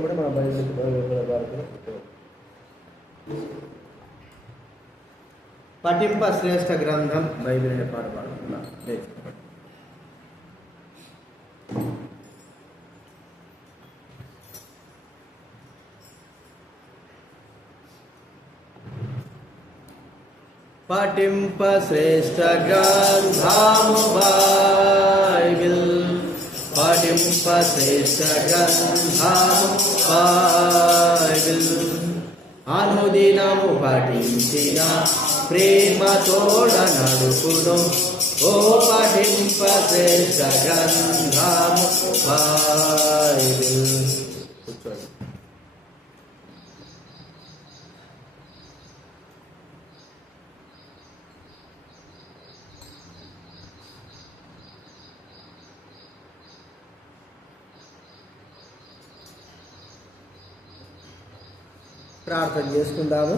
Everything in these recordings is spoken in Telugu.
కూడా మన పఠింప శ్రేష్ఠ గ్రంథం బైబిల్ అనే పాట పాడుతున్నా. పఠింప శ్రేష్ఠ గ్రంథము బైబిల్, పఠింప శ్రేష్ఠ గ్రంథము బైబిల్, అనుదినము పఠించిన ప్రేమ తోడ నడుపును. ఓ పఠింప శ్రేష్ఠ గ్రంథము బైబిల్. ప్రార్థన చేసుకుందాము.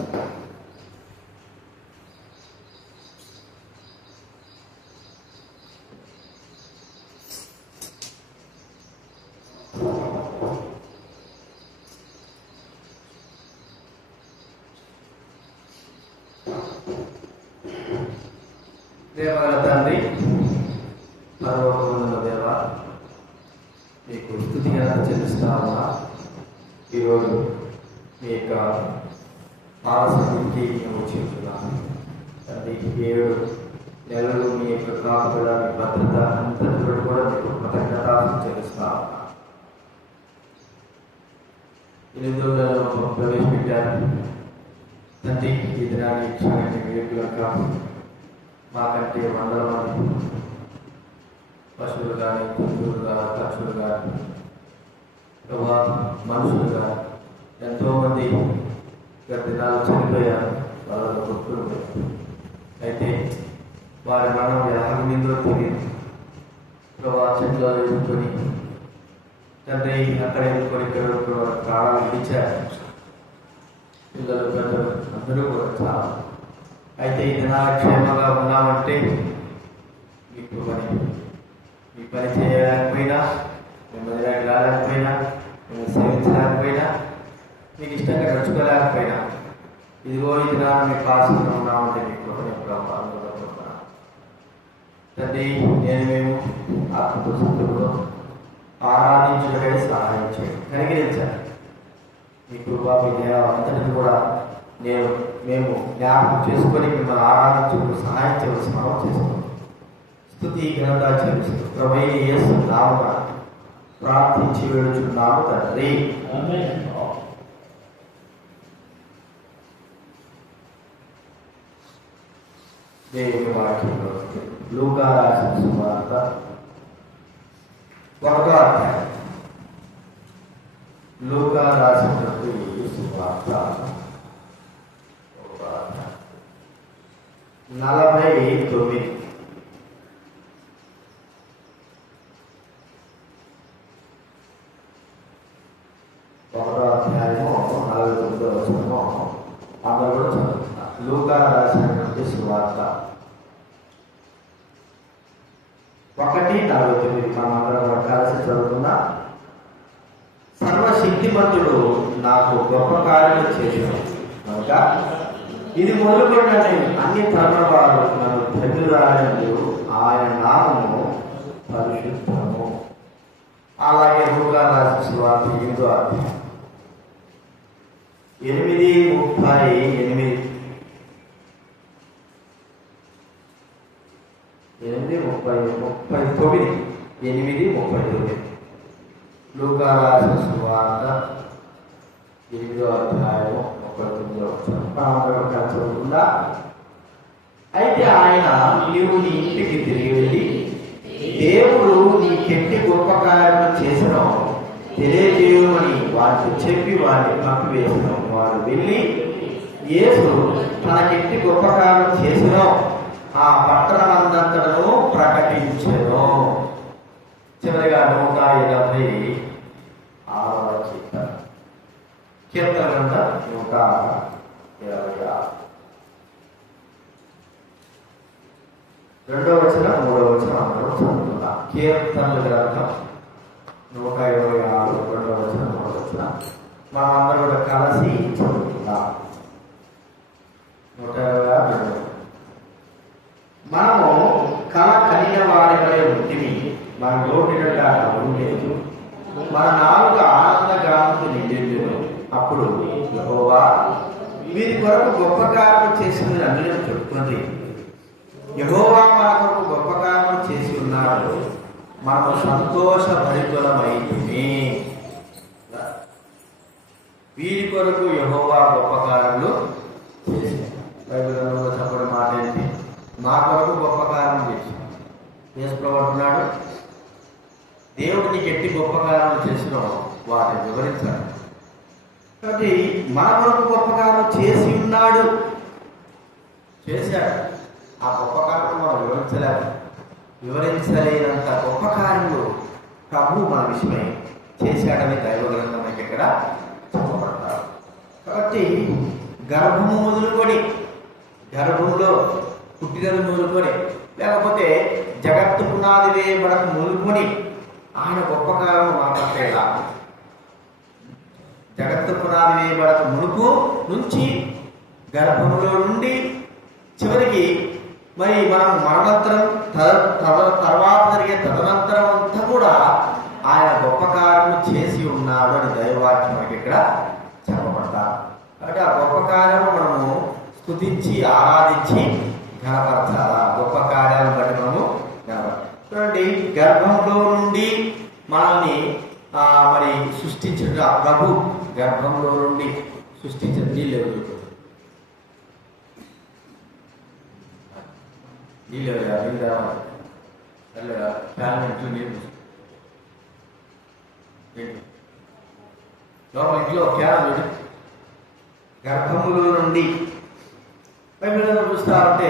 దేవాల తండ్రి, పరలోకమందున్న దేవా, మీకు స్తుతి ఘనత చెల్లిస్తా ఉన్నా. ఈరోజు మీ యొక్క పాదసన్నిధికి మేము చేస్తున్నాము తండ్రి. 7 నెలలు మీ యొక్క కాపుదల, మీ భద్రత అంతటి కూడా మీకు కృతజ్ఞత చెల్లిస్తా ఉన్నా. 8 రోజులలో ప్రవేశపెట్టారు తండ్రి. ఈ దినాన్ని ఇచ్చారంటే మీకు యొక్క మాకంటే 100 మంది పశువులు కానీ, జంతువులు కానీ, పక్షులు కానీ, మనుషులు కానీ ఎంతోమంది గత దినాలు చనిపోయారు. వాళ్ళలో భక్తులు అయితే వారి మరణం ఎలాగ మీదో తెలియదు. చెట్లు ఎదుర్కొని తండ్రి అక్కడ ఎదుర్కొని ఇక్కడ ప్రాణాలు ఇచ్చారు. పిల్లలు పెద్దలు అందరూ కూడా చాలా. అయితే ఈ దినాలు క్షేమంగా ఉన్నామంటే మీకు మీ పని చేయలేకపోయినా, మిమ్మల్ని రాలేకపోయినా, మిమ్మల్ని సేవించలేకపోయినా, మీకు ఇష్టంగా నడుచుకోలేకపోయినా, ఇదిగో ఈ దినాలు మీకు ఆశగా ఉన్నామంటే మీకు తండ్రి. మేము ఆత్మతో ఆరాధించడమే సహాయం చేయండి, కనికరించాలి. మీ కృపా, మీ దేవ అంతటిని కూడా మేము జ్ఞాపకం చేసుకొని మిమ్మల్ని ఆరాధించుకు సహాయం చేయవలసిన మనం చేస్తున్నాం. స్తుతి ఘనత చెల్లిస్తూ ప్రభువైన యేసు నామమున ప్రార్థించి వేడుచున్నాము తండ్రి. దేవుని వాక్యంలో లూకా రాసిన సువార్త 1వ అధ్యాయం. లూకా రాసినటువంటి సువార్త 49. అందరూ కూడా చదువుతున్నారు. లూకా రాసినటువంటి సువార్త 1:49 మనం అందరం కలిసి చదువుతున్నా. సర్వశక్తిమంతుడు నాకు గొప్ప కార్యము చేశాడు కనుక ఇది మొదలుకొని అన్ని తరుణ వారు నన్ను ధన్యురాలు, ఆయన నామము పరిశుద్ధము. అలాగే లూకా రాసిన సువార్త 8వ అధ్యాయం 8:38 లూకా రాసిన సువార్త 8వ అధ్యాయం 39 చదువుతుందా. అయితే ఆయన, నీవు నీ ఇంటికి తిరిగి వెళ్ళి దేవుడు నీకెట్టి గొప్ప కార్యము చేసినో తెలియజేయమని వారికి చెప్పి వారిని పంపివేసిన. వారు వెళ్ళి యేసు తనకెట్టి గొప్ప కార్యం చేసినో ఆ పట్టణమందంతటను ప్రకటించెను. చివరిగా 186 కీర్తన గ్రంథం 126. 2వ వచనం 3వ వచనం అందరం చదువుకుందాం. కీర్తనల గ్రంథం 126 2వ వచనం 3వ వచనం మనం అందరూ కూడా కలిసి చదువుకుందాం. 122. మనము కళ కలిగిన వారి వలె ఉంటిమి, మన నోటి నిండా ఉండేది, మన నాలుక ఆనంద గానముతో నిండెను. అప్పుడు యెహోవా వీరి కొరకు గొప్ప కార్యము చేసింది అని చెప్పుకుంది. యెహోవా మన కొరకు గొప్ప కార్యము చేసి ఉన్నాడు, మనము సంతోష భరితులమైతిమి. వీరి కొరకు యెహోవా గొప్ప కార్యములు చేసి, బైబిల్ గ్రంథంలో చెప్పడం మాట ఏంటి? మా కొరకు గొప్ప కార్యం చేసి. యేసుప్రభువు అంటున్నాడు, దేవుడు నీకు ఎట్టి గొప్ప కార్యాలు చేసినో వాటిని వివరించాడు. కాబట్టి మన కొరకు గొప్ప కార్యం చేసి ఉన్నాడు, చేశాడు. ఆ గొప్ప కార్యం మనం వివరించలేనంత గొప్ప కార్యములు ప్రభు మన విషయమై చేశాడని దైవ గ్రంథం మనకి ఇక్కడ చెప్పబడతారు. కాబట్టి గర్భము మొదలుకొని, గర్భంలో పుట్టినది మొదలుకొని, లేకపోతే జగత్తు పునాది వేయబడక మొదలుకొని ఆయన గొప్ప కార్యము మాట్లాడేలా. జగత్తు పునాది వేయబడక మునుపు నుంచి, గర్భంలో నుండి చివరికి మరి మనం మరణాంతరం తర్వాత జరిగే తదనంతరం అంతా కూడా ఆయన గొప్ప కార్యము చేసి ఉన్నాడు అని దైవవాక్యం మనకి ఇక్కడ చెప్పబడతారు. కాబట్టి ఆ గొప్ప కార్యము మనము స్తుతించి ఆరాధించి ఘనపరచాలా. గొప్ప కార్యాలను బట్టి మనము చూడండి, గర్భంలో నుండి మనల్ని మరి సృష్టించిన ప్రభు, గర్భంలో నుండి సృష్టించిన నీళ్ళు ఇంట్లో క్యాన్ గర్భములో నుండి బైబిల్లో చూస్తా ఉంటే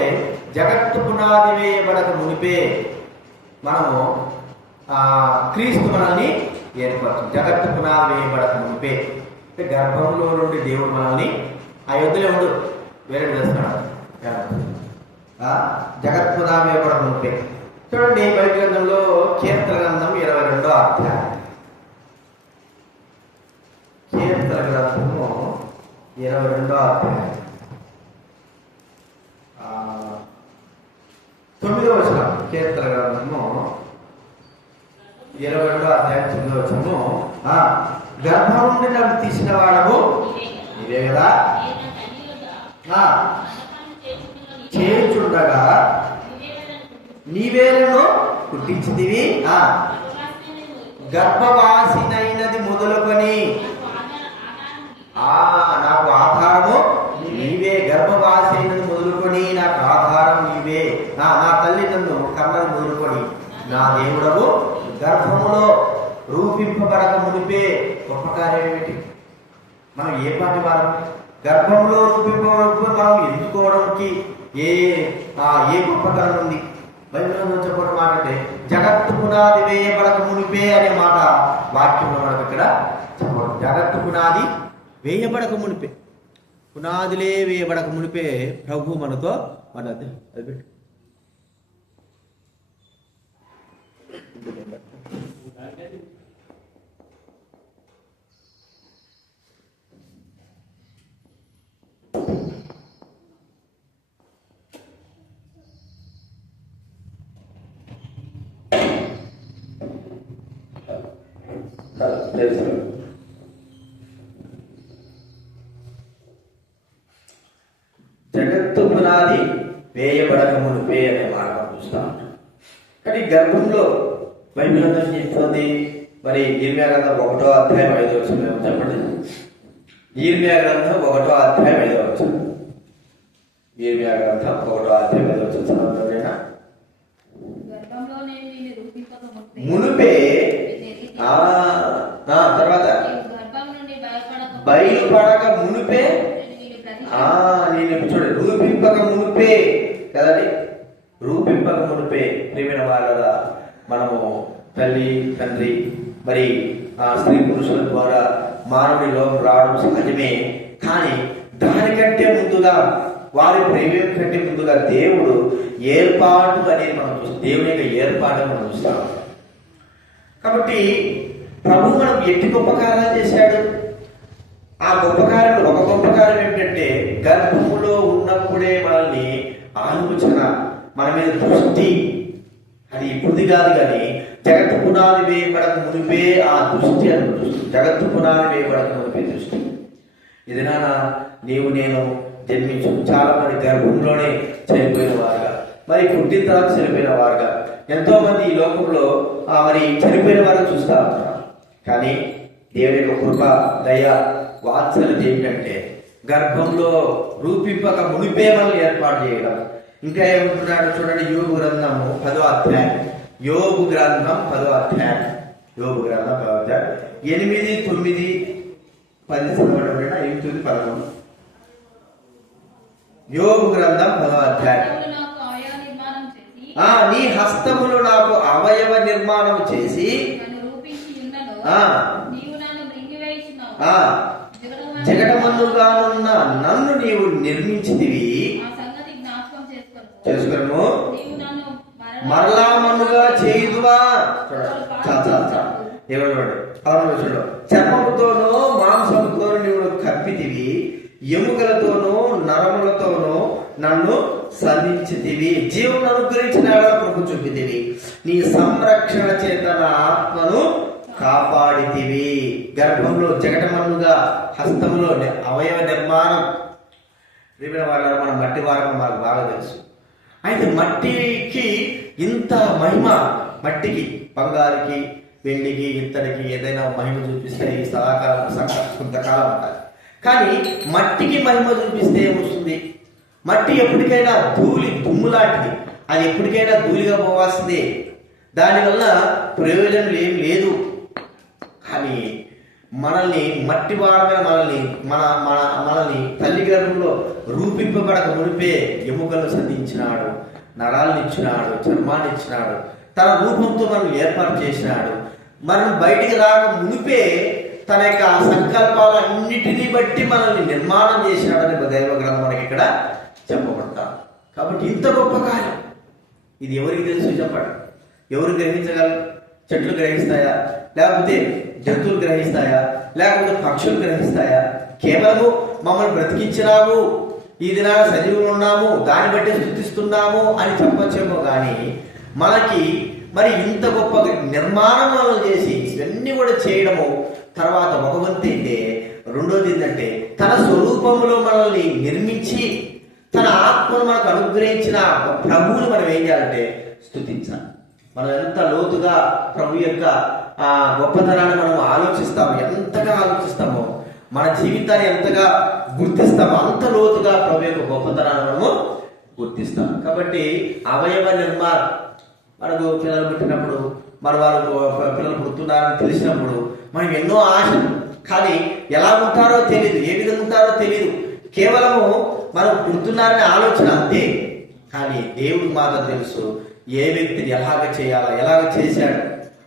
జగత్తు పునాది వేయబడక మునిపే మనము క్రీస్తు మనల్ని ఏర్పరచు. జగత్తు పునాది వేయబడక మునిపే అంటే గర్భంలో నుండి దేవుడు మనల్ని ఆ యుద్ధలో ఉండు వేరే చేస్తున్నాడు. జగత్ పునాది వేయబడక మునిపే. చూడండి బైబిల్ గ్రంథంలో కీర్తన గ్రంథం 22వ అధ్యాయం. కీర్తన గ్రంథము 22వ అధ్యాయం 9వ వచనం. కీర్తన గ్రంథము 22వ అధ్యాయం 9వ వచనము, గర్భం నుండి నన్ను తీసిన వాడము నీవే కదా, చేయుచుండగా నీవేలను పుట్టించితివి, గర్భవాసినైనది మొదలుకొని నాకు ఆధారము నీవే. గర్భవాసి అయినది మొదలుకొని నాకు ఆధారం నీవే. నా తల్లి నన్ను కన్నది మొదలుకొని నా దేవుడవు. గర్భములో రూపింపబడక మునిపే గొప్ప కార్యం ఏమిటి? మనం ఏ పాటి వారం? గర్భంలో రూపింపబడకు మనం ఎదుర్కోవడానికి ఏ గొప్పతనం ఉంది? బైబిల్లో చెప్పడం మాట అంటే జగత్తు పునాది వేయబడక మునిపే అనే మాట వాక్యంలో మనకు ఇక్కడ చెప్పడం. జగత్తు పునాది వేయబడక మునిపే, పునాదిలే వేయబడక మునిపే ప్రభు మనతో అన్నది. అది పెట్టు. జగత్తు పునాది వేయబడక మునిపే అనే మాట చూస్తాం. కానీ గర్భంలో బైబిల్ అంతా చెప్తుంది. మరి ఇర్మియా గ్రంథం 1వ అధ్యాయం 5వ వచనం చెప్పండి. ఇర్మియా గ్రంథం 1వ అధ్యాయం 5వ వచనం. ఇర్మియా గ్రంథం 1వ అధ్యాయం 5వ వచనం చదవండి. మునిపే తర్వాత బయలుపడక మునిపే నేను చూడండి, రూపింపక మునిపే కదండి, రూపింపక మునిపే. ప్రియమైన వాళ్ళ మనము తల్లి తండ్రి మరి స్త్రీ పురుషుల ద్వారా మానవుడి లోకం రావడం సహజమే. కానీ దానికంటే ముందుగా వారి ప్రేమ కంటే ముందుగా దేవుడు ఏర్పాటు అనేది మనం చూస్తాం. దేవుని యొక్క ఏర్పాటు మనం చూస్తాం. కాబట్టి ప్రభు మనం ఎట్టి గొప్ప కార్యాలు చేశాడు. ఆ గొప్ప కార్యం, ఒక గొప్ప కార్యం ఏంటంటే గర్భములో ఉన్నప్పుడే మనల్ని ఆలోచన, మన మీద దృష్టి, అది ఇప్పుడుది కాదు కానీ జగత్తు పునాది వేయబడక మునిపే ఆ దృష్టి అని, జగత్తు పునాది వేయబడక మునిపే దృష్టి. ఇది నాన్న నీవు నేను జన్మించు, చాలా మంది గర్భంలోనే చనిపోయిన వారుగా, మరి పుట్టిన తర్వాత చనిపోయిన వారుగా ఎంతో మంది ఈ లోకంలో మరి చనిపోయిన వారు చూస్తా ఉంటారు. కానీ దేవుని యొక్క కృప, దయ, వాత్సల్యం ఏంటంటే గర్భంలో రూపింపక మునిపే మనల్ని ఏర్పాటు చేయడం. ఇంకా ఏమంటున్నాడు చూడండి, యోగు గ్రంథము 10వ అధ్యాయం, యోగు గ్రంథం 10వ అధ్యాయం, యోగు గ్రంథం 10వ అధ్యాయం 8, 9, 10 చదవడం, 8, 9, 11. యోగు గ్రంథం 10వ అధ్యాయం. నీ హస్తములు నాకు అవయవ నిర్మాణం చేసి జగడమన్నుగానున్న నన్ను నీవు నిర్మించితివి, చేసుకును మరలా మన్నుగా చేయుదువా. చూడు, చర్మముతోనూ మాంసముతోనూ నీవు కప్పితివి, ఎముకలతోనూ నరములతోనూ నన్ను సంధించితివి, జీవం అనుగ్రహించిన కృప చూపితివి, నీ సంరక్షణ చేత నా ఆత్మను కాపాడితివి. గర్భంలో జగటమన్నుగా, హస్తములో అవయవ నిర్మాణం. రేపిన వాళ్ళ మన మట్టి వారం మనకు బాగా తెలుసు. అయితే మట్టికి ఇంత మహిమ, మట్టికి, బంగారుకి, వెండికి, ఇత్తడికి ఏదైనా మహిమ చూపిస్తే ఈ సదాకాలం కొంతకాలం అంటారు. కానీ మట్టికి మహిమ చూపిస్తే ఏమొస్తుంది? మట్టి ఎప్పటికైనా ధూళి, దుమ్ము లాంటిది, అది ఎప్పటికైనా ధూళిగా పోవాల్సిందే, దానివల్ల ప్రయోజనం ఏం లేదు. కానీ మనల్ని మట్టి వాడమైన మనల్ని తల్లి గర్భంలో రూపింపబడక మునిపే ఎముకలను సంధించినాడు, నరాలను ఇచ్చినాడు, చర్మాన్ని ఇచ్చినాడు, తన రూపంతో మనం ఏర్పాటు చేసినాడు. మనం బయటికి రాక మునిపే తన యొక్క సంకల్పాలన్నిటినీ బట్టి మనల్ని నిర్మాణం చేసినాడని దైవ గ్రంథం మనకి ఇక్కడ చెప్పబడతాం. కాబట్టి ఇంత గొప్ప కార్యం ఇది ఎవరికి తెలుసు చెప్పండి? ఎవరు గ్రహించగలరు? చెట్లు గ్రహిస్తాయా? లేకపోతే జంతువులు గ్రహిస్తాయా? లేకపోతే పక్షులు గ్రహిస్తాయా? కేవలము మమ్మల్ని బ్రతికించినాము, ఈ దినాన సజీవులు ఉన్నాము, దాన్ని బట్టి స్థుతిస్తున్నాము అని చెప్పొచ్చేమో కానీ మనకి మరి ఇంత గొప్ప నిర్మాణాలు చేసి ఇవన్నీ కూడా చేయడము, తర్వాత ఒక వంతు అయితే, రెండోది ఏంటంటే తన స్వరూపంలో మనల్ని నిర్మించి తన ఆత్మను మనకు అనుగ్రహించిన ప్రభువుని మనం ఏం చేయాలంటే స్తుతించాలి. మనం ఎంత లోతుగా ప్రభు యొక్క గొప్పతనాన్ని మనం ఆలోచిస్తాము, ఎంతగా ఆలోచిస్తామో, మన జీవితాన్ని ఎంతగా గుర్తిస్తామో అంత లోతుగా ప్రభు యొక్క గొప్పతనాన్ని మనము గుర్తిస్తాం. కాబట్టి అవయవ నిర్మాణం, మనకు పిల్లలు పుట్టినప్పుడు, మన వాళ్ళు పిల్లలు పుడుతున్నారని తెలిసినప్పుడు మనం ఎన్నో ఆశలు, కానీ ఎలా ఉంటారో తెలియదు, ఏ విధంగా ఉంటారో తెలియదు, కేవలము మనం పుడుతున్నారనే ఆలోచన అంతే. కానీ దేవుడికి మాత్రం తెలుసు ఏ వ్యక్తిని ఎలాగ చేయాలా, ఎలాగ చేశాడు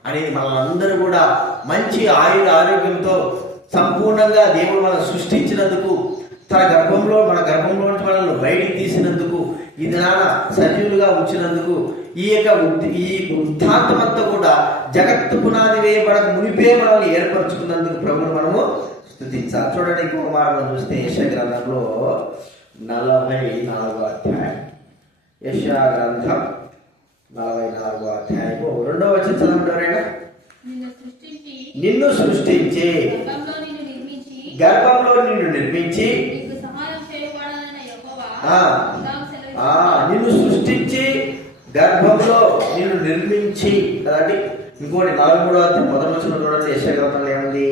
అనేది. మనందరూ కూడా మంచి ఆరోగ్యంతో సంపూర్ణంగా దేవుడు మనం సృష్టించినందుకు, తన గర్భంలో మన గర్భంలో నుంచి మనల్ని బయటికి తీసినందుకు, ఇది నాన్న సజీవులుగా ఉంచినందుకు, ఈ వృత్తాంతమంతా కూడా జగత్తు పునాది వేయబడక మునిపే మనల్ని ఏర్పరచుకున్నందుకు ప్రభువును మనము స్తుతించాలి. చూడండి, ఇంకొక మాట చూస్తే యెషయా గ్రంథంలో 44వ అధ్యాయం, యెషయా గ్రంథం 44వ అధ్యాయము 2వ వచనం చదవండి. నిన్ను సృష్టించి గర్భంలో నిన్ను నిర్మించి, నిన్ను సృష్టించి గర్భంలో నిన్ను నిర్మించి కదండి. ఇంకోటి 43వ అధ్యాయం 1వ వచనం చూడండి, యెషయా గ్రంథంలో ఏముంది?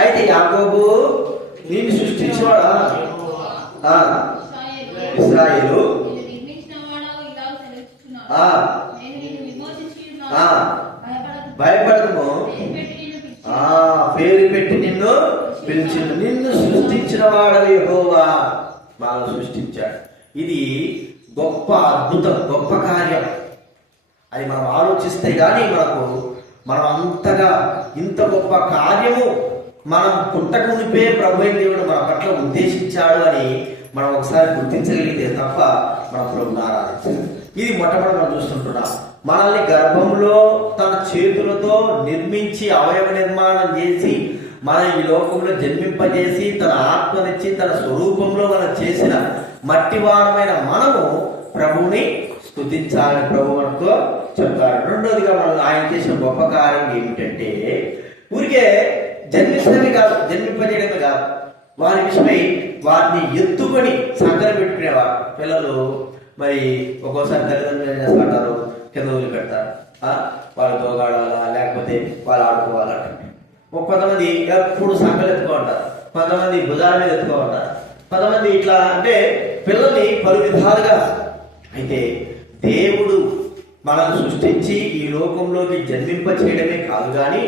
అయితే యాకోబు నిన్ను సృష్టించేవాడా, ఇశ్రాయేలు భయపడము, పేరు పెట్టి నిన్ను పిలిచిండు, నిన్ను సృష్టించిన వాడు యెహోవా, బాగా సృష్టించాడు. ఇది గొప్ప అద్భుతం, గొప్ప కార్యం. అది మనం ఆలోచిస్తే కానీ మనం అంతగా ఇంత గొప్ప కార్యము మనం పుట్టకునిపే ప్రభు దేవుడు మన పట్ల ఉద్దేశించాడు అని మనం ఒకసారి గుర్తించగలిగితే తప్ప మనం ప్రభువుని ఆరాధించాలి. ఇది మొట్టమొదటి మనం చూస్తుంటున్నాం. మనల్ని గర్భంలో తన చేతులతో నిర్మించి అవయవ నిర్మాణం చేసి మన ఈ లోకంలో జన్మింపజేసి తన ఆత్మనిచ్చి తన స్వరూపంలో మనం చేసిన మట్టివారమైన మనము ప్రభువుని స్తుతించాలని ప్రభు మనతో చెప్తారు. రెండోదిగా మనం ఆయన చేసిన గొప్ప కార్యం ఏమిటంటే ఊరికే జన్మించడమే కాదు, జన్మింపజేయడమే కాదు, వారి విషయమై వారిని ఎత్తుకొని సంకర పెట్టుకునేవారు. పిల్లలు మరి ఒక్కోసారి తల్లిదండ్రులు ఏం చేస్తుంటారు, కింద వదిలి పెడతారు. వాళ్ళు తోగాడాలా లేకపోతే వాళ్ళు ఆడుకోవాలంట. కొంతమంది ఎప్పుడు సంకలు ఎత్తుకో ఉంటారు, కొంతమంది భుజాల మీద ఎత్తుకో ఉంటారు, కొంతమంది ఇట్లా అంటే పిల్లల్ని పలు విధాలుగా. అయితే దేవుడు మనల్ని సృష్టించి ఈ లోకంలోకి జన్మింప చేయడమే కాదు కానీ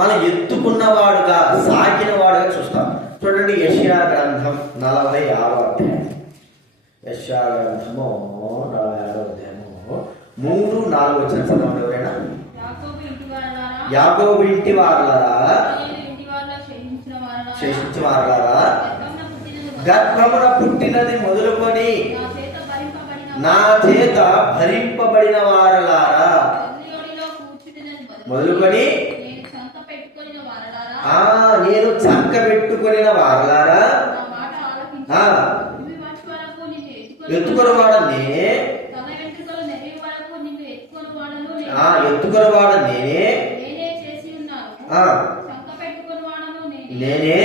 మనం ఎత్తుకున్నవాడుగా సాగిన వాడుగా చూస్తాం. చూడండి, యెషయా గ్రంథం 46వ అధ్యాయం. యెషయా గ్రంథము 46వ అధ్యాయము 3-4 వచ్చిన చదవండి ఎవరైనా. యాకోబు ఇంటి వారలారా, శేషించి వారలారా, గర్భమున పుట్టినది మొదలుకొని నా చేత భరింపబడిన వారలారా, మొదలుకొని నేను చంక పెట్టుకొనిన వారలారా, ఎత్తుకొనవాడ నేనే, ఎత్తుకొనవాడ నేనే, నేనే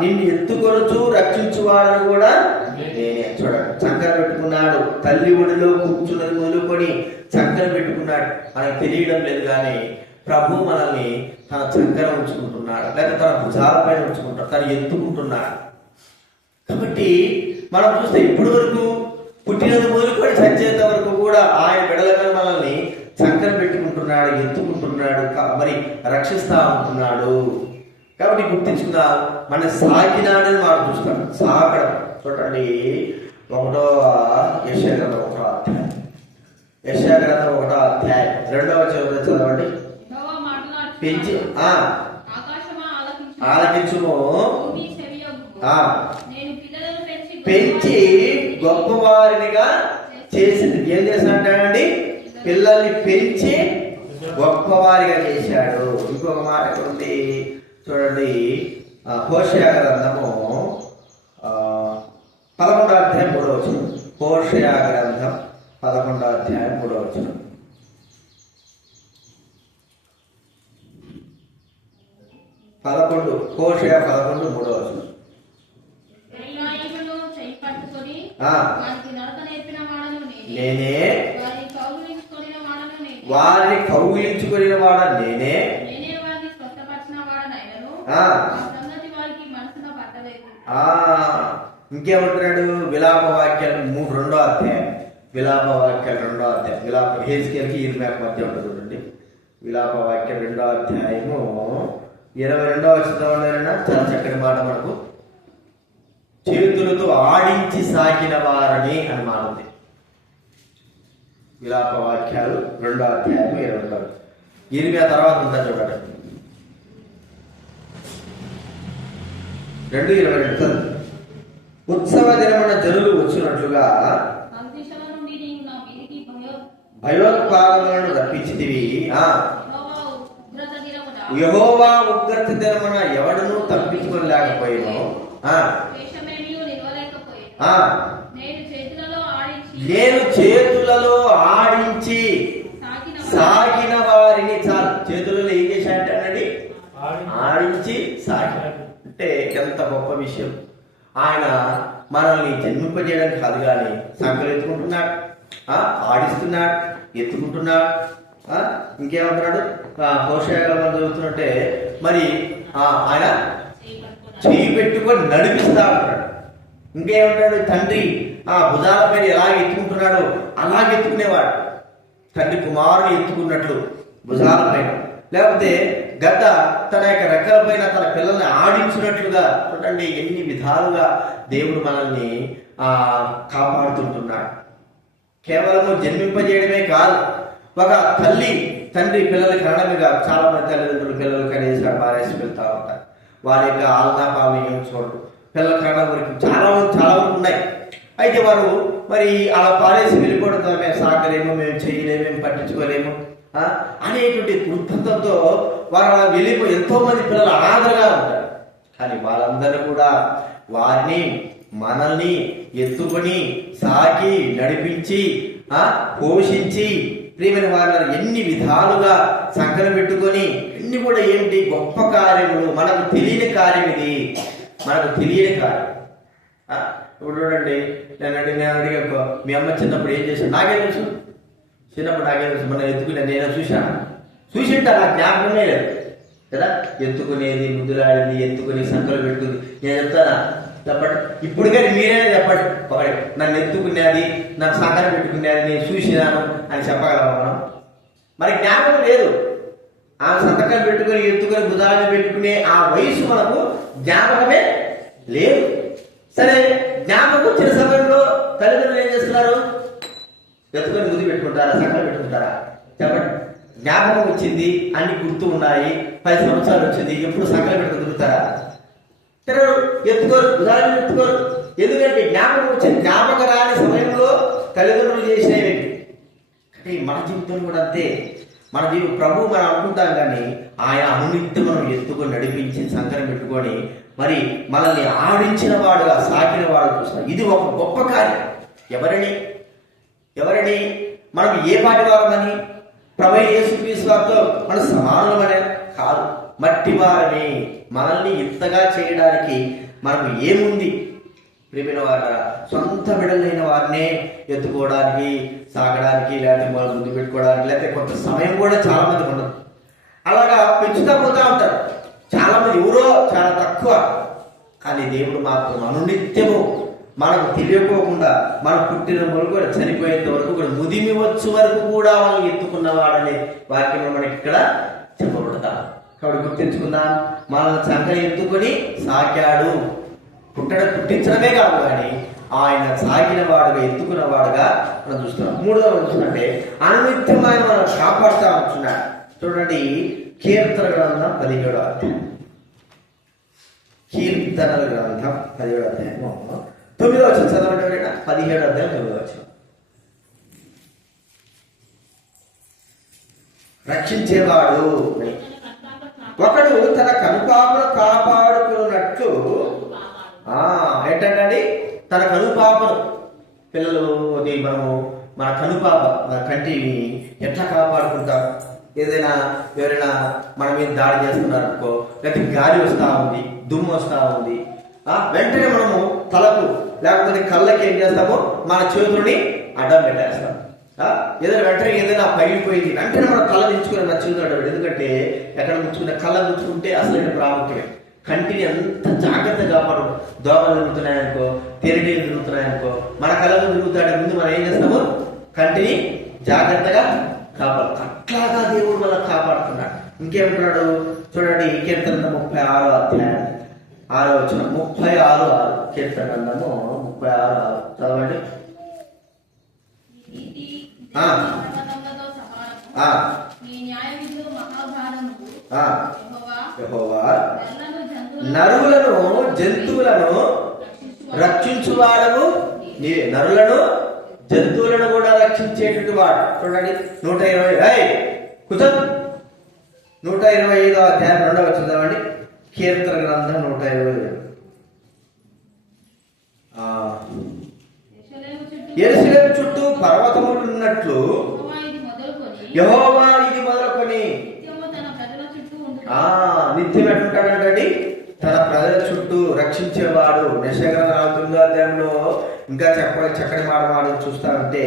నిన్ను ఎత్తుకొనుచు రక్షించువాడను కూడా నేనే. చూడండి, చంకన పెట్టుకున్నాడు. తల్లి ఒడిలో కూర్చున్నది మొదలుకొని చంకన పెట్టుకున్నాడు. మనకు తెలియడం లేదు కానీ ప్రభు మనల్ని తన చంకన ఉంచుకుంటున్నాడు, లేక తన భుజాలపైన ఉంచుకుంటాడు, తను ఎత్తుకుంటున్నాడు. కాబట్టి మనం చూస్తే ఇప్పటి వరకు పుట్టినది మొదలుకొని చచ్చేంత వరకు కూడా ఆయన బిడ్డలుగా మనల్ని చంకన పెట్టుకుంటున్నాడు, ఎత్తుకుంటున్నాడు, మరి రక్షిస్తా ఉంటున్నాడు. కాబట్టి గుర్తించుకుందాం, మన సాగినాడని మనం చూస్తాం. సాగడం చూడండి, 1వ యెషయా గ్రంథం 1వ అధ్యాయం. యెషయా గ్రంథం 1వ అధ్యాయం 2వ వచనం చదవండి. పెంచి ఆలకించుము, పెంచి గొప్పవారినిగా చేసింది. ఏం చేసినట్టాడండి? పిల్లల్ని పెంచి గొప్పవారిగా చేశాడు. ఇంకొక మాట ఉంది చూడండి, హోషేయ గ్రంథము 11వ అధ్యాయం 3వ వచనం. హోషేయ గ్రంథం 11వ అధ్యాయం 3వ వచనం. హోషేయ 11 3వ వచనం. నేనే వారిని కౌగిలించుకొనిన వాడ నేనే, ఇంకేమంటున్నాడు? విలాప వాక్యాలు 2వ అధ్యాయం. విలాప వాక్యాలు 2వ అధ్యాయం. విలాప హెజ్కేలుకి ఇర్మియాకు మధ్య ఉంటుంది చూడండి. విలాప వాక్యం 2వ అధ్యాయము 22వ వచనం. చాలా చక్కని మాట మనకు. చేతులతో ఆడించి సాగిన వారని అని మాట ఉంది. విలాప వాక్యాలు 2వ అధ్యాయం 22. ఇర్మియా తర్వాత ఉందా చూడండి, 2:22. ఉత్సవ దినమున జనులు వచ్చినట్లుగా భయోత్పాదములను రప్పించితివి. యెహోవా ఉగ్రత దినమున ఎవడును తప్పించుకోలేకపోయాను. నేను చేతులలో ఆడించి సాగిన వారిని. చాలు, చేతులలో ఏం చేశాడండి? ఆడించి సాగి. అంటే ఎంత గొప్ప విషయం. ఆయన మనల్ని జన్మింపజేయడానికి కాదు కానీ సంకలు ఎత్తుకుంటున్నాడు, ఆడిస్తున్నాడు, ఎత్తుకుంటున్నాడు. ఇంకేమంటున్నాడు? హోషేయ గ్రంథం చదువుతున్నట్టే మరి ఆయన చేయి పెట్టుకొని నడిపిస్తా ఉంటాడు. ఇంకేమంటాడు? తండ్రి భుజాల పైన ఎలా ఎత్తుకుంటున్నాడో అలాగే ఎత్తుకునేవాడు. తండ్రి కుమారుని ఎత్తుకున్నట్లు భుజాల పైన, లేకపోతే గద్ద తన యొక్క రెక్కల పైన తన పిల్లల్ని ఆడించినట్లుగా. చూడండి ఎన్ని విధాలుగా దేవుడు మనల్ని కాపాడుతుంటున్నాడు. కేవలము జన్మింపజేయడమే కాదు, ఒక తల్లి తండ్రి పిల్లలకి అనడమే కాదు. చాలా మంది తల్లిదండ్రులు పిల్లలు కనీసం మారేసి వెళ్తూ ఉంటారు. వారి యొక్క ఆలనా పాలన ఏం చూడరు. పిల్లల కారణం వరకు చాలా వరకు ఉన్నాయి. అయితే వారు మరి అలా పారేసి వెళ్ళిపోవడం, మేము సాకలేము, మేము చేయలేము, మేము పట్టించుకోలేము అనేటువంటి దృక్పథంతో వారు అలా వెళ్ళిపోయి ఎంతో మంది పిల్లలు అనాథలుగా ఉంటారు. కానీ వాళ్ళందరూ కూడా వారిని మనల్ని ఎత్తుకొని సాకి నడిపించి పోషించి ప్రియమైన వారు ఎన్ని విధాలుగా సంకలం పెట్టుకొని అన్ని కూడా ఏంటి గొప్ప కార్యములు, మనకు తెలియని కార్యం ఇది, మనకు తెలియని కార్యం. ఇప్పుడు చూడండి, నేను అడిగా మీ అమ్మ చిన్నప్పుడు ఏం చేశాను నాకే తెలుసు, చిన్నప్పుడు నాకే తెలుసు. మనం ఎత్తుకునే నేను చూసింటా, నాకు జ్ఞాపకమే లేదు కదా. ఎత్తుకునేది, ముద్దులాడేది, ఎత్తుకుని సంకలం పెట్టుకుంది నేను చెప్తానా? చెప్పండి. ఇప్పుడు కానీ మీరైనా చెప్పండి, నన్ను ఎత్తుకునేది, నాకు సంకలం పెట్టుకునేది నేను చూసినాను అని చెప్పగలమా మనం? మరి జ్ఞాపకం లేదు. ఆ సంతకం పెట్టుకుని ఎత్తుకుని బుధాలను పెట్టుకునే ఆ వయసు మనకు జ్ఞాపకమే లేదు. సరే, జ్ఞాపకం వచ్చిన సమయంలో తల్లిదండ్రులు ఏం చేస్తున్నారు? ఎత్తుకొని బుద్ధి పెట్టుకుంటారా, సంకలం పెట్టుకుంటారా? చెప్పండి. జ్ఞాపకం వచ్చింది, అన్ని గుర్తు ఉన్నాయి, 10 సంవత్సరాలు వచ్చింది, ఎప్పుడు సంకలం పెట్టుకుని తిరుగుతారా? ఎత్తుకోరు, బుధాలను ఎత్తుకోరు. ఎందుకంటే జ్ఞాపకం వచ్చింది. జ్ఞాపకం రాని సమయంలో తల్లిదండ్రులు చేసినవి. అంటే మన జీవితం కూడా అంతే. మన ప్రభు మనం అనుకుంటాం, కానీ ఆయన అనునిత్యం మనం ఎత్తుకొని నడిపించి సంకరం పెట్టుకొని మరి మనల్ని ఆడించిన వాడుగా సాకిన వాడు చూస్తాం. ఇది ఒక గొప్ప కార్యం. ఎవరిని మనం ఏ పాటి వారమని, ప్రభు యేసుక్రీస్తు వారితో మన సమానమనే కాదు, మట్టి వారిని. మనల్ని ఇంతగా చేయడానికి మనం ఏముంది? ప్రియమైన వారు సొంత బిడ్డలైన వారినే ఎత్తుకోవడానికి, సాగడానికి, లేకపోతే వాళ్ళు ముందు పెట్టుకోవడానికి, లేకపోతే కొంత సమయం కూడా చాలా మంది ఉండదు. అలాగా పెంచుతా పోతా ఉంటారు. చాలా మంది ఎవరో చాలా తక్కువ. కానీ దేవుడు మాత్రం అనునిత్యము మనకు తెలియకోకుండా మన పుట్టిన కూడా చనిపోయేంత వరకు కూడా ముదిమి వచ్చు వరకు కూడా మనం ఎత్తుకున్నవాడనే వాక్యం మనకి ఇక్కడ చెప్పబడతాం. కాబట్టి గుర్తించుకుందాం, మనల్ని సంకర ఎత్తుకొని సాకాడు. పుట్టించడమే కాదు, కానీ ఆయన సాగిన వాడుగా, ఎత్తుకున్న వాడుగా మనం చూస్తున్నాం. మూడవ చూస్తుంటే అనునిత్యం ఆయన మనం కాపాడుతా ఉంటున్నాడు. చూడండి, కీర్తన గ్రంథం 17వ అధ్యాయం. కీర్తనల గ్రంథం 17వ అధ్యాయము 9వ వచనం చదవండి. 17వ అధ్యాయం 9వ వచనం. రక్షించేవాడు ఒకడు తన కనుపాపను కాపాడుకున్నట్లు. ఏంటండి? తన కనుపాపను, పిల్లలు మనము మన కనుపాప, మన కంటిని ఎట్లా కాపాడుకుంటాం? ఎవరైనా మన మీద దాడి చేస్తున్నారనుకో, లేకపోతే గాలి వస్తూ ఉంది, దుమ్ము వస్తూ ఉంది, వెంటనే మనము తలకు లేకపోతే కళ్ళకి ఏం చేస్తాము? మన చేతులని అడ్డం పెట్టేస్తాం. వెంటనే ఏదైనా పగిలిపోయింది వెంటనే మనం కళ్ళ దించుకుని మన చేతులు అడ్డం. ఎందుకంటే ఎక్కడ ముచ్చుకుంటే కళ్ళ ముచ్చుకుంటే అసలైన ప్రాముఖ్యమే. కంటిని ఎంత జాగ్రత్తగా కాపాడు. దోమలు తిరుగుతున్నాయనుకో, తెరడీలు తిరుగుతున్నాయనుకో, మన కళ్ళకు తిరుగుతాడే ముందు మనం ఏం చేస్తాము? కంటిని జాగ్రత్తగా కాపాడు. అట్లాగా దేవుడు మనకు కాపాడుతున్నాడు. ఇంకేమంటున్నాడు చూడండి, కీర్తన 36వ అధ్యాయం 6వ వచనం. 36:6 కీర్తన గ్రంథము 36:6 చదవండి. యెహోవా నరులను జంతువులను రక్షించువాడము నీవే. నరులను జంతువులను కూడా రక్షించేటువంటి వాడు. చూడండి 125వ అధ్యాయం 2వ వచనం చదవండి. కీర్తన గ్రంథం 125. యెరూషలేము చుట్టూ పర్వతములు ఉన్నట్లు యెహోవా ఇది మొదలుకొని నిత్యం ఎట్లుంటాడండి? తన ప్రజల చుట్టూ రక్షించేవాడు. యెషయా గ్రంథం 49వ అధ్యాయంలో ఇంకా చక్కని మాట చూస్తా ఉంటే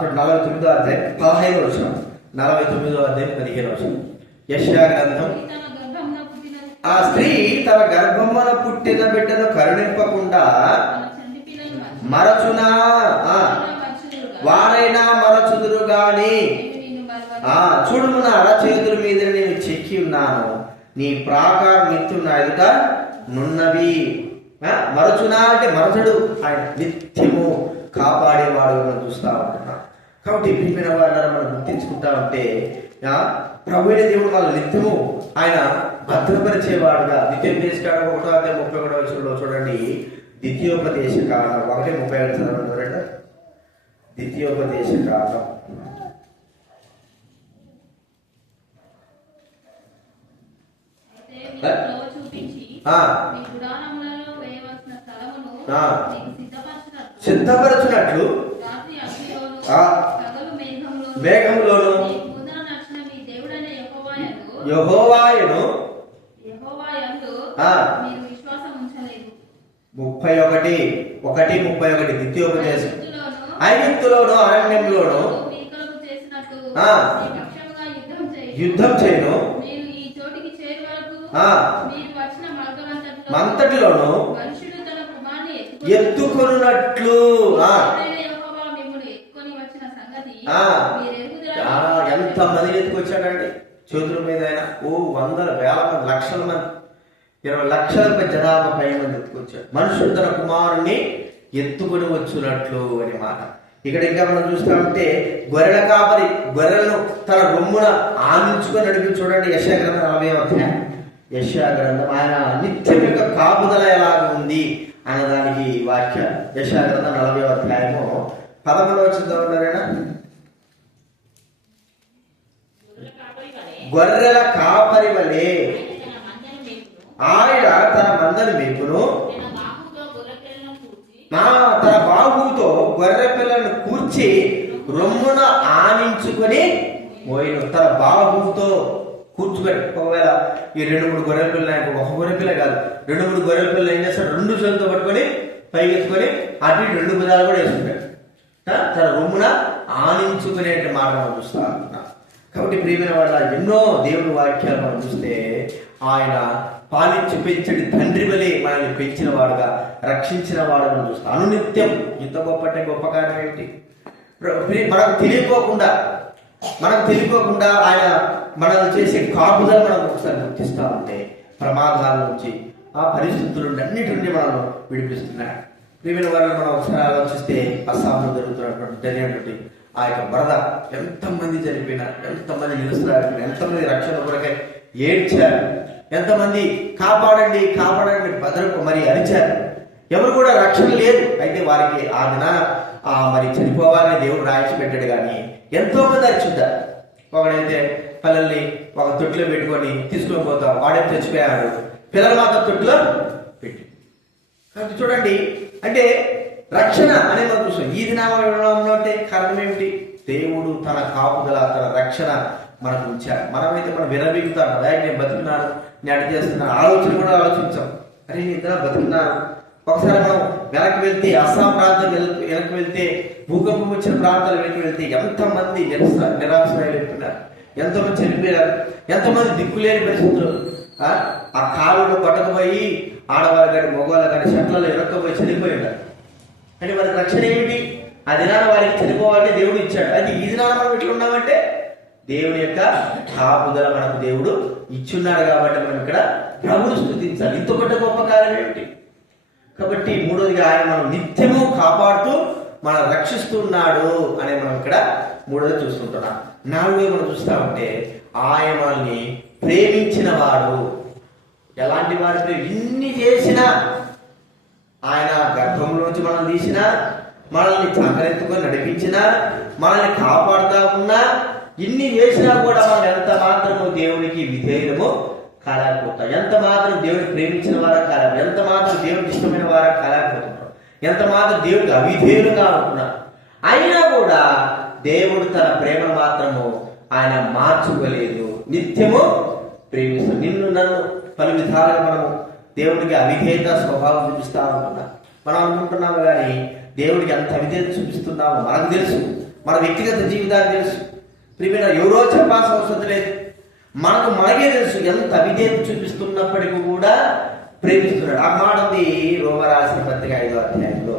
49వ అధ్యాయం 15వ వచనం, 49వ అధ్యాయం 15వ వచనం. యెషయా గ్రంథం, ఆ స్త్రీ తన గర్భమున పుట్టిన బిడ్డను కరుణింపకుండా మరచునా, వారైనా మరచుదురు గాని చూడుము నా అరచేతుల మీద నేను చెక్కి ఉన్నాను, నీ ప్రాకారం ఎత్తు నా ఎదుట నున్నవి. మరచునా అంటే మరచడు, ఆయన నిత్యము కాపాడేవాడు మనం చూస్తూ ఉంటున్నాం. కాబట్టి ప్రియమైన వాళ్ళని మనం గుర్తించుకుంటా ఉంటే ప్రభువైన దేవుడు వాళ్ళ నిత్యము ఆయన భద్రపరిచేవాడుగా. ద్వితీయోపదేశకాండం 1:31 చూడండి. ద్వితీయోపదేశకాండం 1:31 చదవండి. ద్వితీయోపదేశకాండం సిద్ధపరచునట్లు మేఘంలోను యెహోవాయను 31:1 ద్వితీయోపదేశం. ఐగుప్తులోను అరణ్యంలోను యుద్ధం చేయను, మంతటిలోను ఎత్తుకొనున్నట్లు. ఎంత మంది ఎత్తుకొచ్చాడండి చేతుల మీద ఆయన. వందల వేల మంది, లక్షల మంది, 20 లక్షల జనాభా పై మంది ఎత్తుకొచ్చాడు. మనుషుడు తన కుమారుణ్ణి ఎత్తుకొని వచ్చున్నట్లు అనే మాట. ఇక్కడ ఇంకా మనం చూస్తామంటే గొర్రెల కాపరి గొర్రెలను తన రొమ్మున ఆనించుకొని నడిపి చూడండి. యెషయా గ్రంథం 40వ అధ్యాయం. యెషయా గ్రంథం ఆయన నిత్యం యొక్క కాపుదల ఎలాగ ఉంది అన్నదానికి వాక్య. యెషయా గ్రంథం 40వ అధ్యాయము 11వ చదువుతారేనా. గొర్రెల కాపరి వలె ఆయన తన మందను మేపును, తన బాహువుతో గొర్రె పిల్లలను కూర్చి రొమ్మున ఆనించుకొని పోయిన. తన బాహువుతో కూర్చుకొని, ఒకవేళ ఈ 2-3 గొర్రెల పిల్లలు, ఒక గొర్రె పిల్ల కాదు, 2-3 గొర్రెల పిల్లలు ఏం చేస్తాడు, 2 చేతులతో పట్టుకొని పైకెత్తుకొని అటు 2 భుజాలు కూడా వేసుకుంటాడు. తన రొమ్మున ఆనించుకునే మాట మనం చూస్తా ఉంటున్నాం. కాబట్టి ప్రియమైన వాళ్ళ ఎన్నో దేవుని వాక్యాలు మనం చూస్తే ఆయన పాలించి పెంచడి తండ్రి వలె మనల్ని పెంచిన వాడుగా, రక్షించిన వాడుగా మనం చూస్తాం. అనునిత్యం ఇంత గొప్ప కార్యం ఏంటి? మనకు తెలియకోకుండా ఆయన మనల్ని చేసే కాపుదల మనం ఒకసారి గుర్తిస్తా ఉంటే ప్రమాదాల నుంచి, ఆ పరిస్థితుల నుండి అన్నిటి నుండి మనల్ని విడిపిస్తున్నాడు. ప్రియమైన వాళ్ళని మనం ఒకసారి ఆలోచిస్తే అస్సాంలో జరిగినటువంటి ఆ యొక్క వరద ఎంతమంది చనిపోయినారు, ఎంతమంది నిలుస్తున్నారు, ఎంతమంది రక్షణ కొరకై ఏడ్చారు, ఎంతమంది కాపాడండి భద్రకు మరి అరిచారు. ఎవరు కూడా రక్షణ లేదు. అయితే వారికి ఆ దినాన మరి చనిపోవాలని దేవుడు రాయించి పెట్టాడు. కానీ ఎంతో మంది అరిచుంటారు. ఒకడైతే పిల్లల్ని ఒక తొట్టిలో పెట్టుకొని తీసుకొని పోతాం, వాడేం చచ్చిపోయాడు, పిల్లలు మాత్రం తొట్టిలో పెట్టి. కాబట్టి చూడండి, అంటే రక్షణ అనే మనం చూస్తాం. ఈ దినామంలో అంటే కారణం ఏమిటి? దేవుడు తన కాపుదల, తన రక్షణ మనకు ఉంచాడు. మనమైతే మనం విరవీగుతాం. అదే నేను బతుకున్నాను, నేను అటు చేస్తున్నాను, ఆలోచన కూడా ఆలోచించాం. అరే నేను ఇద్దరు బతుకున్నాను. ఒకసారి మనం వెనక్కి వెళ్తే, అస్సాం ప్రాంతం వెనక్కి వెళ్తే, భూకంపం వచ్చిన ప్రాంతాలు వెనక్కి వెళ్తే ఎంతమంది నిరాశ్రయులైపోయినారు, ఎంతమంది చనిపోయారు, ఎంతమంది దిక్కులేని పరిస్థితులు. ఆ కాలువలో కొట్టకపోయి ఆడవాళ్ళు కానీ మగవాళ్ళు కానీ చెట్లలో ఇరక్కపోయి చనిపోయి ఉన్నారు. అంటే వారికి రక్షణ ఏమిటి? ఆ దినాన వారికి చనిపోవాలంటే దేవుడు ఇచ్చాడు. అది ఈ దినాన మనం ఎట్లా ఉన్నామంటే దేవుని యొక్క కాపుదల మనకు దేవుడు ఇచ్చున్నాడు. కాబట్టి మనం ఇక్కడ ప్రభువును స్తుతించాలి. ఇంతకంటే గొప్ప కార్యం ఏమిటి? కాబట్టి మూడోదిగా ఆయన మనం నిత్యము కాపాడుతూ మనం రక్షిస్తున్నాడు అనే మనం ఇక్కడ మూడోది చూసుకుంటున్నాం. నాలుగోది మనం చూస్తా ఉంటే ఆయన మనల్ని ప్రేమించిన వాడు. ఎలాంటి వాడు? ఇన్ని చేసినా, ఆయన గర్భంలోంచి మనం తీసినా, మనల్ని జాగ్రత్తగా నడిపించినా, మనల్ని కాపాడుతా ఉన్నా, ఇన్ని చేసినా కూడా మనం ఎంత మాత్రము దేవునికి విధేయులము కాలేకపోతాం. ఎంత మాత్రం దేవుడిని ప్రేమించిన వారా కాలేము, ఎంత మాత్రం దేవుడికి ఇష్టమైన వారా కాలేకపోతున్నాం, ఎంత మాత్రం దేవుడికి అవిధేయులుగా ఉంటున్నాం. అయినా కూడా దేవుడు తన ప్రేమ మాత్రము ఆయన మార్చుకోలేదు. నిత్యము ప్రేమిస్తాం. నిన్ను నన్ను పలు విధాలుగా మనము దేవుడికి అవిధేయత స్వభావం చూపిస్తా ఉంటున్నాం. మనం అనుకుంటున్నాము కానీ దేవుడికి ఎంత అవిధేయత చూపిస్తున్నామో మనకు తెలుసు. మన వ్యక్తిగత జీవితానికి తెలుసు. ప్రియమైన ఎవరో చెప్పాల్సిన అవసరం లేదు. మనకే తెలుసు ఎంత అవిధేయత చూపిస్తున్నప్పటికీ కూడా ప్రేమిస్తున్నాడు. ఆ మాట ఉంది రోమీయులకు రాసిన పత్రిక 5వ అధ్యాయంలో.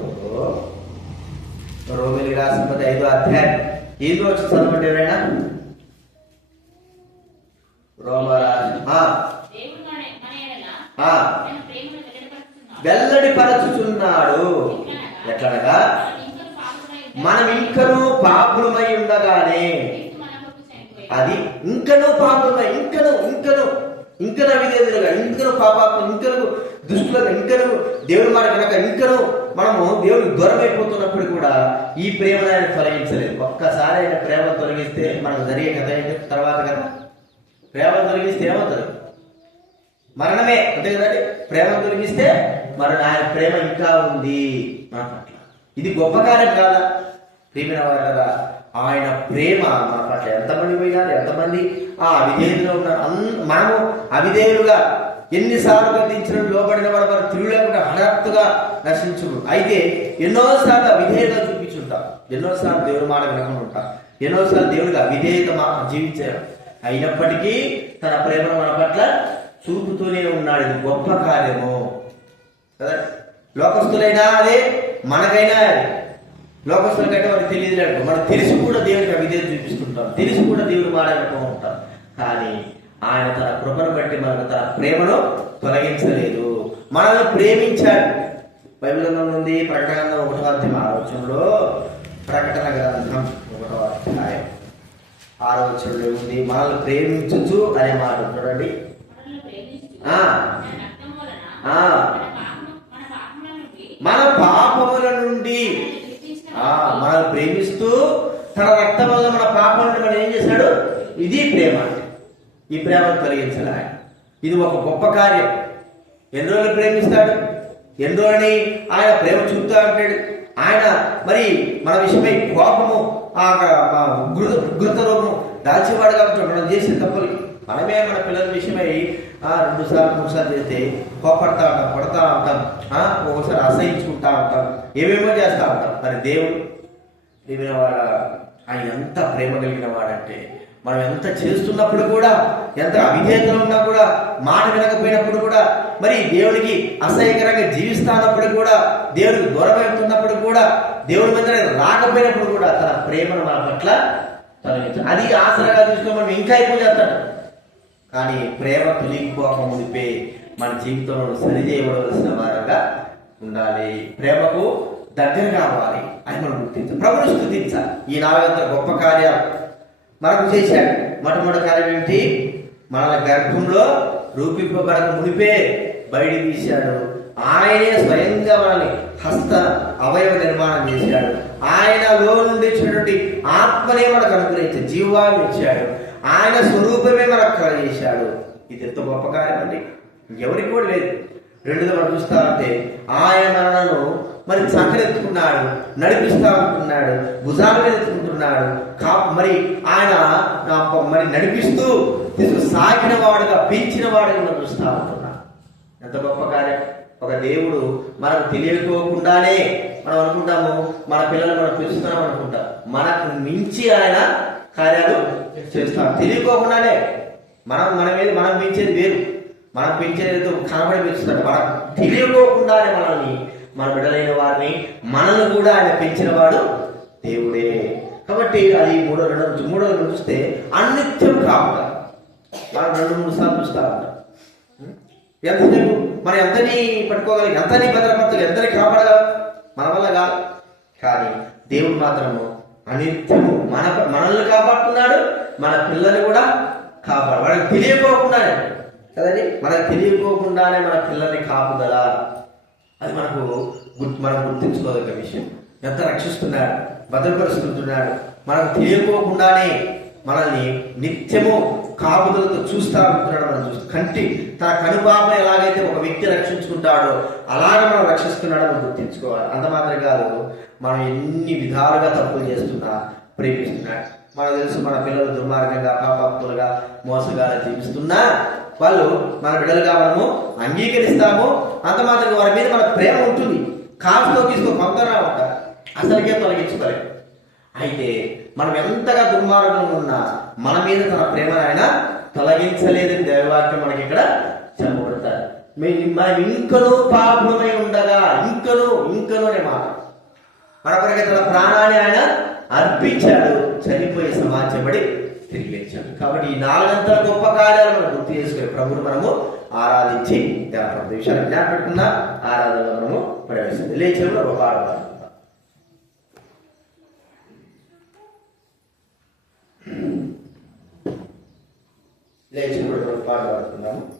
రోమీయులకు రాసిన పత్రిక 5వ అధ్యాయం ఏదో వచ్చి చదవండి ఎవరైనా. వెల్లడిపరచుచున్నాడు. ఎట్లనగా మనం ఇంకనూ పాపులమై ఉండగానే, అది ఇంకనూ పాపులమై, ఇంకనూ ఇంకను అవిధేయులుగా, ఇంకను పాపాత్మ, ఇంకను దుష్టులుగా, ఇంకను దేవుని మాట కనుక ఇంకను మనము దేవుడికి దూరం అయిపోతున్నప్పుడు కూడా ఈ ప్రేమను ఆయన తొలగించలేదు. ఒక్కసారి ఆయన ప్రేమ తొలగిస్తే మనకు జరిగే కథ ఏంటి తర్వాత కదా? ప్రేమ తొలగిస్తే ఏమవుతుంది? మరణమే, అంతే కదండి. ప్రేమ తొలగిస్తే ఆయన ప్రేమ ఇంకా ఉంది మన పట్ల. ఇది గొప్ప కార్యం కాదా? ప్రియమైన వారా, ఆయన ప్రేమ మన పట్ల ఎంతమంది పోయినారు, ఎంతమంది అవిధేయులుగా ఉన్నారు. మనము అవిధేయులుగా ఎన్నిసార్లు గర్తించడం, లోబడిన వాడు వారు తిరుగు లేకుండా హఠాత్తుగా నశించుడు. అయితే ఎన్నోసార్లు అవిధేయత చూపించుంటాం, ఎన్నోసార్లు దేవుడి మాట వినకుండా ఉంటాం, ఎన్నోసార్లు దేవుడికి అవిధేయత జీవించారు. అయినప్పటికీ తన ప్రేమను మన పట్ల చూపుతూనే ఉన్నాడు. ఇది గొప్ప కార్యము కదా. లోకస్తులైనా అదే, మనకైనా అదే. లోకస్తులకైతే మనకు తెలియదు, మనం తెలిసి కూడా దేవుడికి అవిధేయత చూపిస్తుంటాం, తెలిసి కూడా దేవుడు మాట వినకుండా ఉంటాం. కానీ ఆయన తన కృపను బట్టి మనకు తన ప్రేమను తొలగించలేదు, మనల్ని ప్రేమించాడు. బైబిల్లో ఉంది ప్రకటన గ్రంథం 1వ అధ్యాయం 6వ వచనంలో, ప్రకటన గ్రంథం 1వ అధ్యాయం 6వ వచనంలో ఉంది మనల్ని ప్రేమించు అనే మాట. చూడండి, మన పాపముల నుండి మనల్ని ప్రేమిస్తూ తన రక్తం వల్ల మన పాపం నుండి మనం ఏం చేశాడు? ఇది ప్రేమ. ఈ ప్రేమను తొలగించాలి ఆయన. ఇది ఒక గొప్ప కార్యం. ఎన్ని రోజులు ప్రేమిస్తాడు, ఎన్ని రోజులని ఆయన ప్రేమ చూపుతూ ఉంటాడు. ఆయన మరి మన విషయమై కోపము, ఉగ్రత రూపం దాల్చేవాడు కాబట్టి మనం చేసే తప్పులకి మనమే మన పిల్లల విషయమై 2 సార్లు 3 సార్లు చేస్తే కోపడతా ఉంటాం, కొడతా ఉంటాం, ఒక్కోసారి అసహించుకుంటా ఉంటాం, ఏమేమో చేస్తూ ఉంటాం. మరి దేవుడు ప్రేమిన వాడు, ఆయన ఎంత ప్రేమ కలిగిన వాడంటే, మనం ఎంత చేస్తున్నప్పుడు కూడా, ఎంత అవిధేయతలు ఉన్నా కూడా, మాట వినకపోయినప్పుడు కూడా, మరి దేవుడికి అసహ్యకరంగా జీవిస్తున్నప్పుడు కూడా, దేవుడికి దూరం అవుతున్నప్పుడు కూడా, దేవుడి మీద రాకపోయినప్పుడు కూడా తన ప్రేమను మన పట్ల తొలగించాలి. అది ఆసరాగా తీసుకొని మనం ఇంకా ఎక్కువ చేస్తాడు. కానీ ప్రేమ తొలగిపోక మునిపే మన జీవితంలో సరిచేయబడవలసిన వారంగా ఉండాలి. ప్రేమకు దగ్గర కావాలి అని మనం గుర్తించాలి, ప్రభుని స్తుతించాలి. ఈ 4 గొప్ప కార్యాలు మనకు చేశాడు. మొట్టమొదటి కార్యం ఏంటి? మనల్ని గర్భంలో రూపింపబడక మునిపే బయట తీశాడు. ఆయనే స్వయంగా మనల్ని హస్త అవయవ నిర్మాణం చేశాడు. ఆయనలో నుండి ఇచ్చినటువంటి ఆత్మనే మనకు అనుగ్రహించాడు, జీవాన్ని ఇచ్చాడు. ఆయన స్వరూపమే మనకు కలగజేశాడు. ఇది ఎంత గొప్ప కార్యం అండి, ఎవరికి కూడా లేదు. రెండుగా మనం చూస్తా ఉంటే ఆయన మనలను మరి చక్కరెత్తుకున్నాడు, నడిపిస్తా ఉంటున్నాడు, భుజాల మీద ఎత్తుకుంటున్నాడు. మరి ఆయన మరి నడిపిస్తూ సాగిన వాడుగా, పెంచిన వాడుగా మనం చూస్తా ఉంటున్నాడు. ఎంత గొప్ప కార్యం. ఒక దేవుడు మనకు తెలియకోకుండానే మనం అనుకుంటాము, మన పిల్లలు మనం పెంచుతున్నాం అనుకుంటాం. మనకు మించి ఆయన కార్యాలు చేస్తాం. తెలియకోకుండానే మన మీద మనం పెంచేది వేరు, మనం పెంచేది కనబడి పెంచుతాడు. మనం తెలియకోకుండానే మనల్ని, మన బిడ్డలైన వారిని, మనల్ని కూడా ఆయన పెంచిన వాడు దేవుడే. కాబట్టి అది మూడోది చూస్తే అనిత్యం కాకుండా మనం 2-3 సార్లు చూస్తా ఉంటాం. ఎంతసేపు మనం ఎంతని పట్టుకోగలం, ఎంతని భద్రపరచగలం, ఎంతని కాపాడగలం? మన వల్ల కాదు. కానీ దేవుడు మాత్రము అనిత్యము మనల్ని కాపాడుతున్నాడు, మన పిల్లల్ని కూడా కాపాడు. మనకు తెలియకోకుండానే కదండి, మనకు తెలియకోకుండానే మన పిల్లల్ని కాపుదల, అది మనం గుర్తించుకోదగ్గ విషయం. ఎంత రక్షిస్తున్నాడు, భద్రపరుస్తున్నాడు. మనకు తెలియకోకుండానే మనల్ని నిత్యము కాపుదలతో చూస్తా ఉంటున్నాడు. మనం కంటి తన కనుపాప ఎలాగైతే ఒక వ్యక్తి రక్షించుకుంటాడో అలాగే మనం రక్షిస్తున్నాడో మనం గుర్తించుకోవాలి. అంత మాత్రం కాదు, మనం ఎన్ని విధాలుగా తప్పులు చేస్తున్నా ప్రేమిస్తున్నాడు. మనకు తెలుసు, మన పిల్లలు దుర్మార్గంగా, పాపాత్ములుగా, మోసగానే జీవిస్తున్నా వాళ్ళు మన బిడ్డలుగా మనము అంగీకరిస్తాము. అంత మాత్రం వారి మీద మన ప్రేమ ఉంటుంది. కాపుతో తీసుకో కొందరా ఉంటారు, అసలుకే తొలగించుకోలేదు. అయితే మనం ఎంతగా దుర్మార్గంగా ఉన్నా మన మీద తన ప్రేమను ఆయన తొలగించలేదని దైవవాక్యం మనకి ఇక్కడ చెప్పబడతారు. మనం ఇంకనూ పాపమై ఉండగా, ఇంకనూ అనే మాట, మన కొరకు తన ప్రాణాన్ని ఆయన అర్పించాడు, చనిపోయి సమాజపడి తిరిగి లేచాడు. కాబట్టి ఈ 4 గొప్ప కార్యాలు మనం గుర్తు చేసుకునే ప్రభువును మనము ఆరాధించి విషయాలు జ్ఞాపకున్న ఆరాధనలో మనము ప్రవేశించి లేచేలో ఒక ఆరాధన. లేచి పాట పాడుతున్నాము.